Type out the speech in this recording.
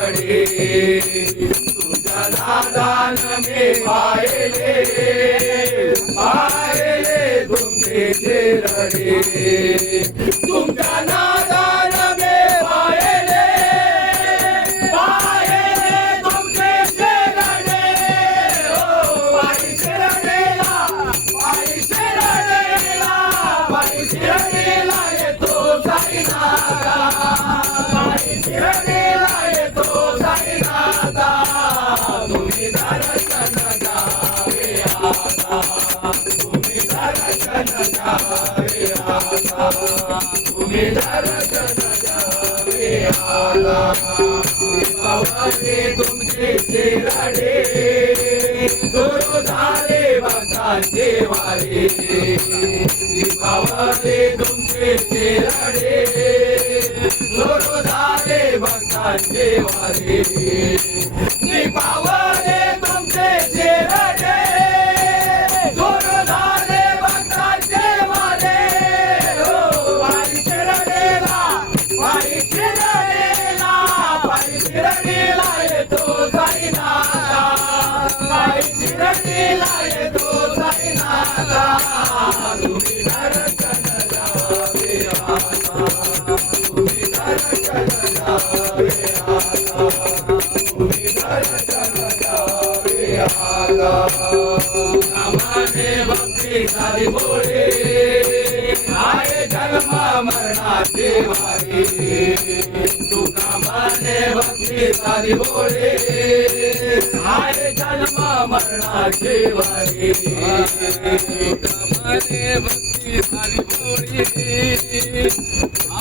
रडे तुमच्या नादान मी पाहिले पाहिले तुमचे रडे तुमच्या नादान मी पाहिले पाहिले तुमचे रडे ओ बाई रडेला बाई रडेला बाई रडेला येतो साईनाथा बाई रडेला येतो साईनाथा तुम्ही दर्शन द्यावे आता तुम्ही दर्शन द्यावे आता तुम्ही दर्शन द्यावे आता पावले तुमचे रडे सुरू झाले भक्तांचे वारे पावले तुमचे रडे सुरू झाले भक्तांचे वारे पावले तुमचे रडे सुरू झाले भक्तांचे वारे हो वारी रडेला वारी रडेला वारी रडेला येतो साईनाथा वारी रडेला येतो साईनाथा तुम्ही दर्शन द्यावे आता तुम्ही दर्शन द्यावे आता तुम्ही दर्शन द्यावे आता कामाने भक्ती सारी बोले आये जन्म मरणाचे वारे तू कामाने भक्ती सारी बोले आये जन्म मरणाचे वारे कामाने भक्ती सारी बोले आ